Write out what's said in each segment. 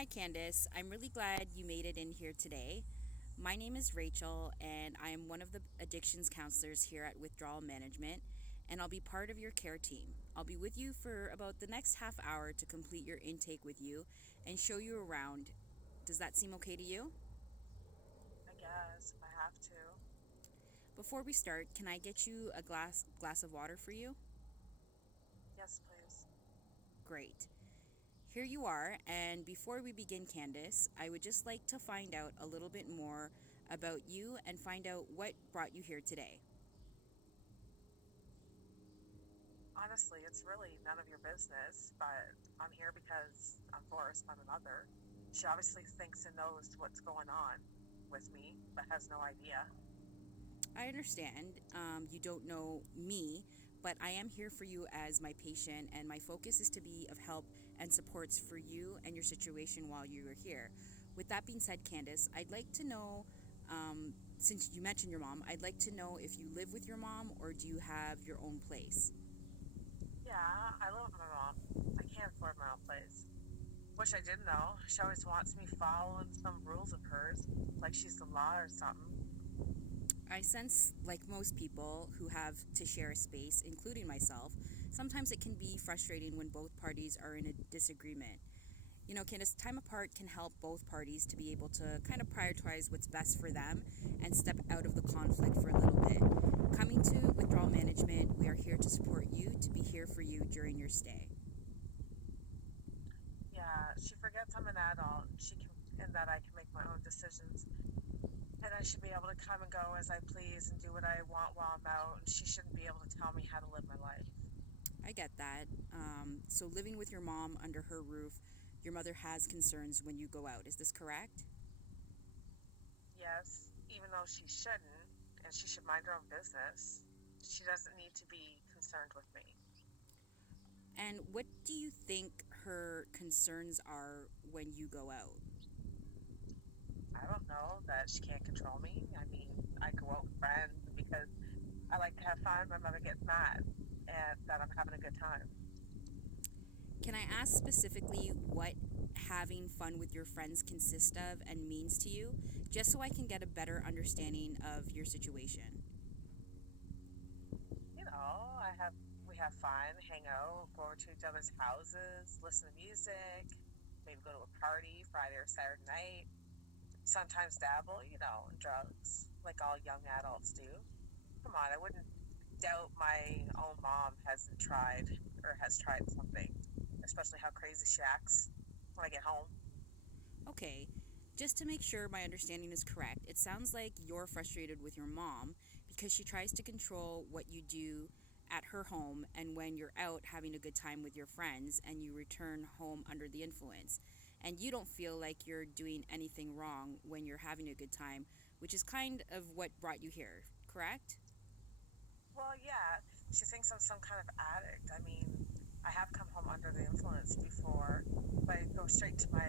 Hi, Candice. I'm really glad you made it in here today. My name is Rachel, and I am one of the addictions counselors here at Withdrawal Management, and I'll be part of your care team. I'll be with you for about the next half hour to complete your intake with you and show you around. Does that seem okay to you? I guess if I have to. Before we start, can I get you a glass of water for you? Yes, please. Great. Here you are, and before we begin, Candice, I would just like to find out a little bit more about you and find out what brought you here today. Honestly, it's really none of your business, but I'm here because I'm forced by my mother. She obviously thinks and knows what's going on with me, but has no idea. I understand you don't know me, but I am here for you as my patient, and my focus is to be of help and supports for you and your situation while you are here. With that being said, Candice, I'd like to know, since you mentioned your mom, I'd like to know if you live with your mom or do you have your own place? Yeah, I live with my mom. I can't afford my own place. Wish I did know. She always wants me following some rules of hers, like she's the law or something. I sense, like most people who have to share a space, including myself, sometimes it can be frustrating when both parties are in a disagreement. You know, Candace, time apart can help both parties to be able to kind of prioritize what's best for them and step out of the conflict for a little bit. Coming to withdrawal management, we are here to support you, to be here for you during your stay. Yeah, she forgets I'm an adult and she can and that I can make my own decisions. And I should be able to come and go as I please and do what I want while I'm out, and she shouldn't be able to tell me how to live my life. I get that. So, living with your mom under her roof, your mother has concerns when you go out. Is this correct? Yes, even though she shouldn't, and she should mind her own business, she doesn't need to be concerned with me. And what do you think her concerns are when you go out? I don't know that she can't control me. I mean, I go out with friends, and because I like to have fun, my mother gets mad at that I'm having a good time. Can I ask specifically what having fun with your friends consists of and means to you, just so I can get a better understanding of your situation? I have we have fun, hang out, go over to each other's houses, listen to music, maybe go to a party Friday or Saturday night. Sometimes dabble, in drugs, like all young adults do. Come on, I wouldn't doubt my own mom hasn't tried or has tried something, especially how crazy she acts when I get home. Okay, just to make sure my understanding is correct, it sounds like you're frustrated with your mom because she tries to control what you do at her home and when you're out having a good time with your friends and you return home under the influence. And you don't feel like you're doing anything wrong when you're having a good time, which is kind of what brought you here, correct? Well, yeah, she thinks I'm some kind of addict. I mean, I have come home under the influence before, but I go straight to my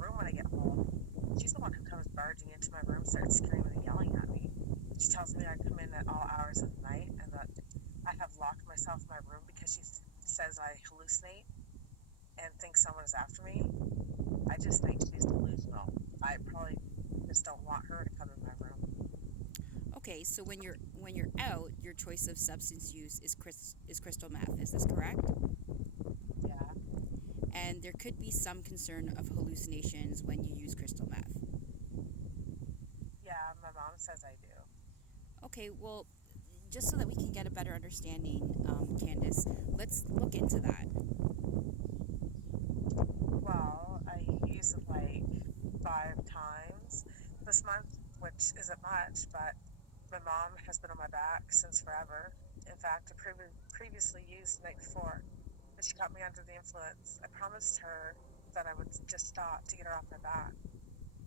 room when I get home. She's the one who comes barging into my room, starts screaming and yelling at me. She tells me I come in at all hours of the night and that I have locked myself in my room because she says I hallucinate and think someone is after me. I just think she's delusional. I probably just don't want her to come in my room. Okay, so when you're out, your choice of substance use is crystal meth. Is this correct? Yeah, And there could be some concern of hallucinations when you use crystal meth. yeah, my mom says I do. Okay, well, just so that we can get a better understanding, Candice, let's look into that. Well, I use it like 5 times this month, which isn't much, but my mom has been on my back since forever. In fact, I previously used the night before, but she got me under the influence. I promised her that I would just stop to get her off my back,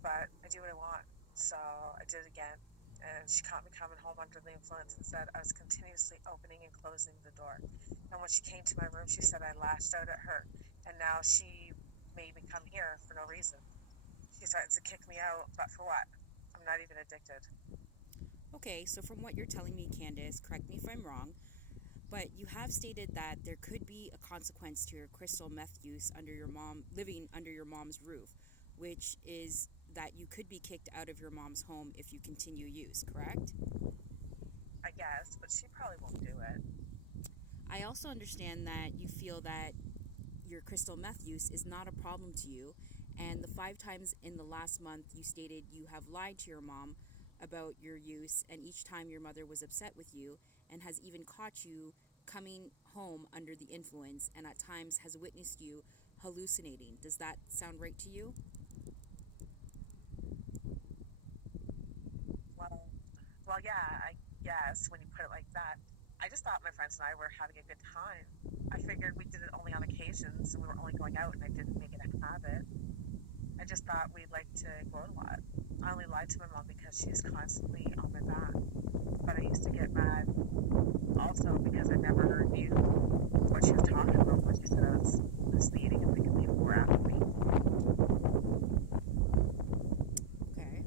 but I do what I want. So I did it again. And she caught me coming home under the influence and said I was continuously opening and closing the door. And when she came to my room, she said I lashed out at her. And now she made me come here for no reason. She started to kick me out, but for what? I'm not even addicted. Okay, so from what you're telling me, Candice, correct me if I'm wrong, But you have stated that there could be a consequence to your crystal meth use under your mom living under your mom's roof, which is that you could be kicked out of your mom's home if you continue use, correct? I guess, but she probably won't do it. I also understand that you feel that your crystal meth use is not a problem to you, and the 5 times in the last month you stated you have lied to your mom about your use, and each time your mother was upset with you and has even caught you coming home under the influence and at times has witnessed you hallucinating. Does that sound right to you? Well, well, yeah, I guess when you put it like that. I just thought my friends and I were having a good time. I figured we did it only on occasions and we were only going out and I didn't make it a habit. I just thought we'd like to go out a lot. I only lied to my mom because she's constantly on my back. But I used to get mad also because I never knew what she was talking about when she said I was misleading and thinking people were after me. Okay.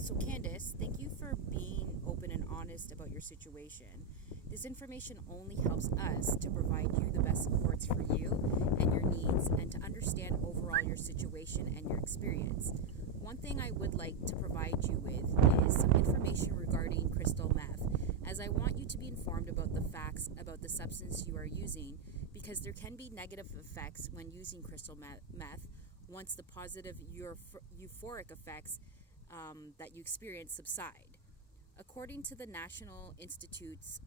So, Candace, thank you for being open and honest about your situation. This information only helps us to provide you the best supports for you and your needs and to understand overall your situation and your experience. One thing I would like to provide you with is some information regarding crystal meth, as I want you to be informed about the facts about the substance you are using, because there can be negative effects when using crystal meth once the positive euphoric effects that you experience subside. According to the National Institutes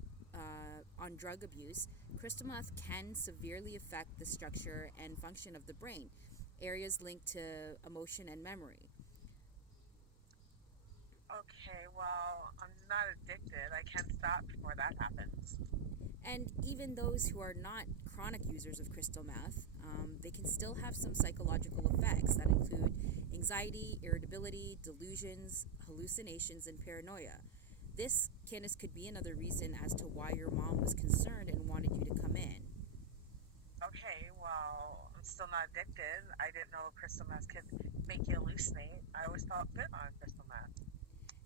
on Drug Abuse, crystal meth can severely affect the structure and function of the brain, areas linked to emotion and memory. Okay, well, I'm not addicted. I can't stop before that happens. And even those who are not chronic users of crystal meth, they can still have some psychological effects that include anxiety, irritability, delusions, hallucinations, and paranoia. This, Candace, could be another reason as to why your mom was concerned and wanted you to come in. Okay, well, I'm still not addicted. I didn't know crystal meth could make you hallucinate. I always felt good on crystal meth.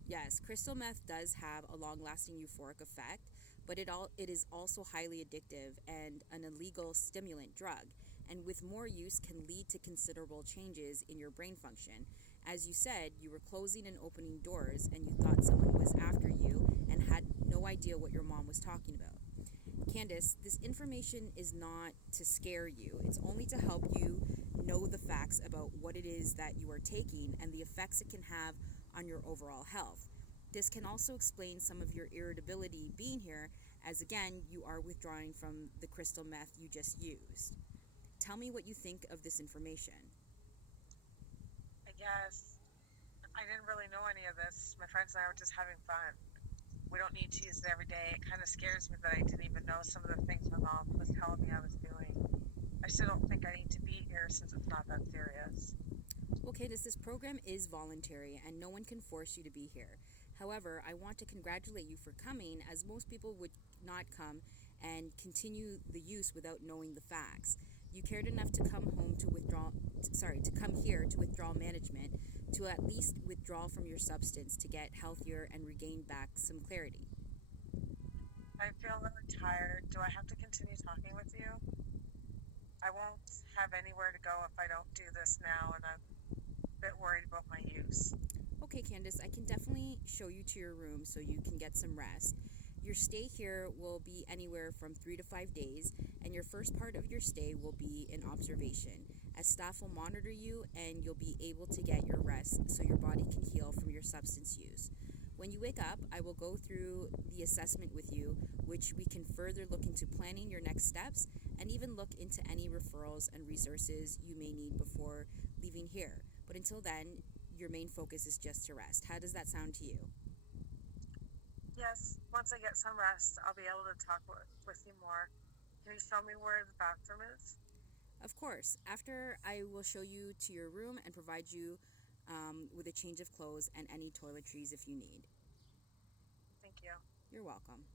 Yes, crystal meth does have a long-lasting euphoric effect, but it is also highly addictive and an illegal stimulant drug, and with more use can lead to considerable changes in your brain function. As you said, you were closing and opening doors and you thought someone was after you and had no idea what your mom was talking about. Candace, this information is not to scare you. It's only to help you know the facts about what it is that you are taking and the effects it can have on your overall health. This can also explain some of your irritability being here, as again, you are withdrawing from the crystal meth you just used. Tell me what you think of this information. I guess I didn't really know any of this. My friends and I were just having fun. We don't need to use it every day. It kind of scares me that I didn't even know some of the things my mom was telling me I was doing. I still don't think I need to be here since it's not that serious. Okay, this program is voluntary and no one can force you to be here. However, I want to congratulate you for coming, as most people would not come and continue the use without knowing the facts. You cared enough to come home to to come here to withdraw management, to at least withdraw from your substance to get healthier and regain back some clarity. I feel really tired. Do I have to continue talking with you? I won't have anywhere to go if I don't do this now, and I'm a bit worried about my use. Okay, Candace, I can definitely show you to your room so you can get some rest. Your stay here will be anywhere from 3 to 5 days, and your first part of your stay will be in observation, as staff will monitor you and you'll be able to get your rest so your body can heal from your substance use. When you wake up, I will go through the assessment with you, which we can further look into planning your next steps and even look into any referrals and resources you may need before leaving here. But until then, your main focus is just to rest. How does that sound to you? Yes, once I get some rest, I'll be able to talk with you more. Can you show me where the bathroom is? Of course. After, I will show you to your room and provide you with a change of clothes and any toiletries if you need. Thank you. You're welcome.